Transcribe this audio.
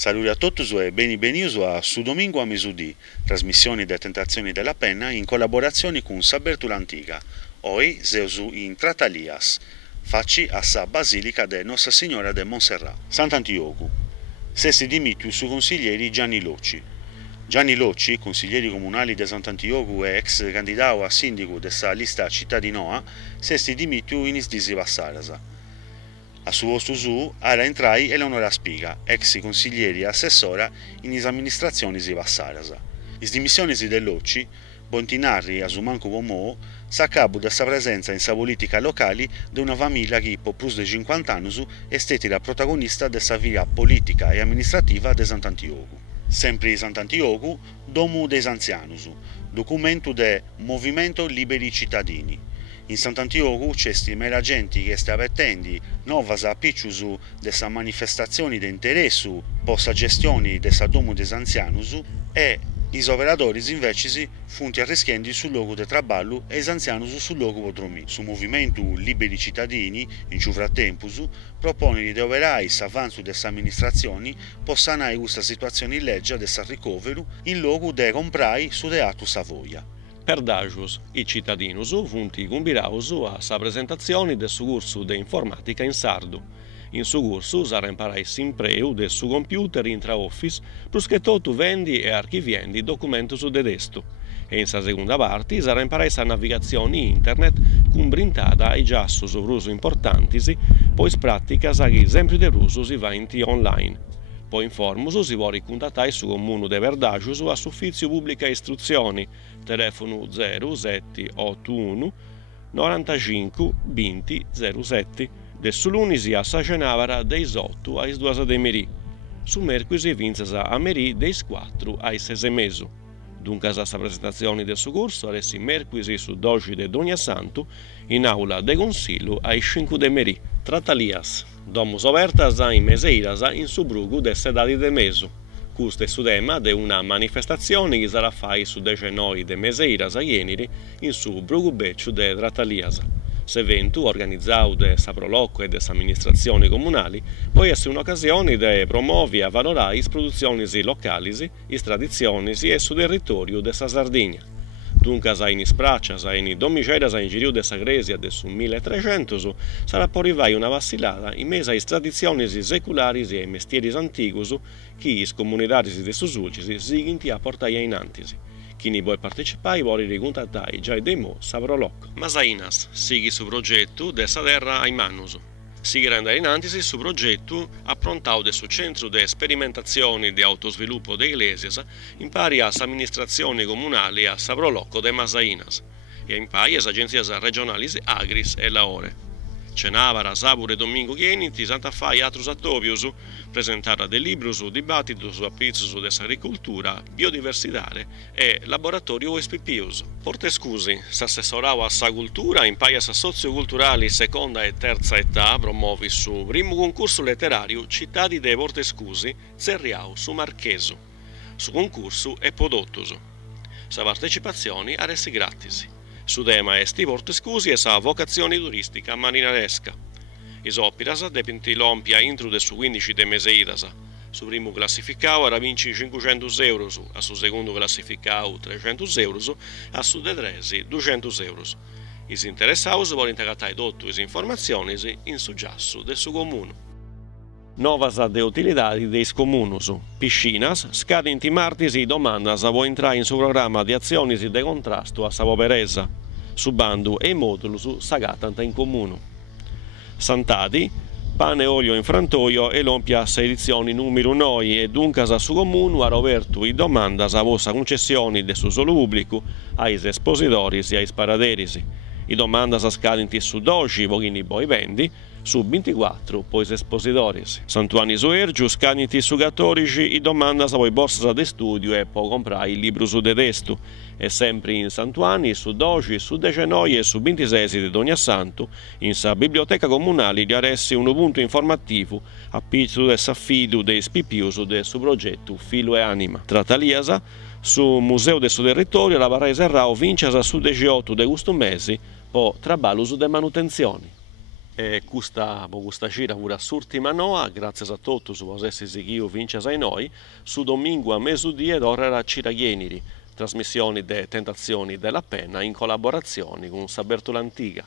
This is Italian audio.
Saluti a tutti e benvenuti a Su Domingo a Mesudì, trasmissione delle tentazioni della penna in collaborazione con Sabertura Antica. Oggi siamo in Tratalias, facci a sa Basilica de Nostra Signora de Montserrat, Sant'Antioco. Sesti dimittiu su consiglieri Gianni Locci. Gianni Locci, consiglieri comunali di Sant'Antioco e ex candidato a sindaco della lista città di Noa, sesti dimittiu in isdisi Vassarasa. A suo su era entrai Eleonora Spiga, ex consiglieri e assessora in amministrazioni di Vassarasa. Is dimissioni dell'Occi, Bontinarri a su manco comò, s'accabu da sa presenza in sa politica locale di una famiglia che per più di 50 anni è stata la protagonista della via politica e amministrativa di Sant'Antioco. Sempre Sant'Antioco, Domo des Anzianus, documento del Movimento Liberi Cittadini. In Sant'Antioco c'è mera gente che sta avvertendo nuove appiccius dessa manifestazioni di interesse per la gestione dessa Domo des Anzianus e i operatori invece funti arrischiando sul luogo di traballo e gli anziani sul luogo di dormire. Su movimento Liberi Cittadini, in ciò frattempo, propone di operare l'avanzo delle amministrazioni per sanare questa situazione illegge del ricovero in luogo di comprare su teatro Savoia. Per dagius, i cittadini funti cumbiraus a sa presentazione del suo corso di informatica in sardo. In suo corso sarà imparai simpreu del suo computer intra office, plus che tutto vendi e archiviendi documenti su de testo. E in sa seconda parte sarà imparai sa navigazione internet cumbrintata ai giassu sovruso importanti, poi pratica sa che sempre de ruso si va in online. Poi informus si vuole contattare su comune de Verdagius a suffizio pubblica istruzioni, telefono 0781 95 20 07, del sulunisi a sa cenavara dei 8 ai 2 de Merì, su mercoledì vinzasa a Merì dei 4 ai 6 mesi. Dunque sa presentazione del suo corso adesso mercoledì su 12 de Dogna Santo in aula de Consiglio ai 5 de Merì. Tratalias, domus obertas in meseiras in su brugu de sedadi de mesu. Questo è su tema de una manifestazione che sarà fai su 19 de meseiras a Ieniri in su brugu becciu de Tratalias. S'evento organizzato da Saprolocco e da amministrazioni comunali può essere un'occasione di promuovere e valorare le produzioni locali, le tradizioni e il territorio della Sardegna. Dunque, in spraccia, in domicilias in giro della Gresia del 1300, sarà poi arrivare una vacillata in mezzo alle tradizioni secolari e ai mestieri antichi che i comunitari di Susulci si a portare in antisi. Chi ne vuole partecipare vuole ricontattare già demo Saprolocco. Masainas, segui su progetto dessa terra ai Manus. Si rende in antisi su progetto approntato sul centro di sperimentazioni di autosviluppo di Iglesias in pari a amministrazioni comunali a Saprolocco de Masainas e in pari a agenzie regionali Agris e Laore. Cenavara, Sabure, Domingo Chieniti, Santa Fai, Atrus Attopius, presentata del libro su dibattito su appizzo dell'agricoltura, biodiversità e laboratorio SPPius. Porte scusi, s'assessorava a sa cultura, in paia sa socioculturali seconda e terza età, promuovi su primo concorso letterario Cittadi de Porte Scusi, Zerriau, su Marchesu. Su concorso e Podottoso. Sa partecipazioni a resti gratis. Su tema esti porte scusi e sa vocazione turistica marinaresca. Is opiras depinti l'ompia intro de su 15 de meseiras. Su primo classificato era vinci 500 euro, a su secondo classificato 300 euro, a su de tresi 200 euro. Is interessaus vogliono trattare tutte le informazioni in su giasso del suo comune. Novas de utilidade deis comunus. Piscinas, scadenti martis e domandas a vuoi entrare in su programma di azioni de contrasto a sa pobrezza, subando e modulus sagatanta in comune. Santadi, pane olio in frantoio e l'ompia edizioni numero 9 e dunque a su comune a rovertu i domandas a vostra concessioni de su solo pubblico ai espositori e ai sparaderis. I domandas a scadenti su 12 voghini poi vendi, su 24 poi espositoris. Santuani su Ergiu, scadenti su 14 i domandas a voi borsa de studio e poi comprare il libro su de testo. E sempre in Santuani, su 12, su 19 e su 26 di Dogna Santo, in sa biblioteca comunale di aressi un punto informativo a pizzo del s'affido dei spipiuso del suo progetto Filo e Anima. Trataliasa, su Museo del suo territorio, la Varese Rao vinciasa su 18 de questo mese, po traballo su de manutenzioni. E questa gira pure a s'ultima noa, grazie a tutti su essere seguito vince ai noi, su domingo a mezzodì ed ora a Ciraghieniri, trasmissioni de Tentazioni della Penna in collaborazione con Saberto l'Antica.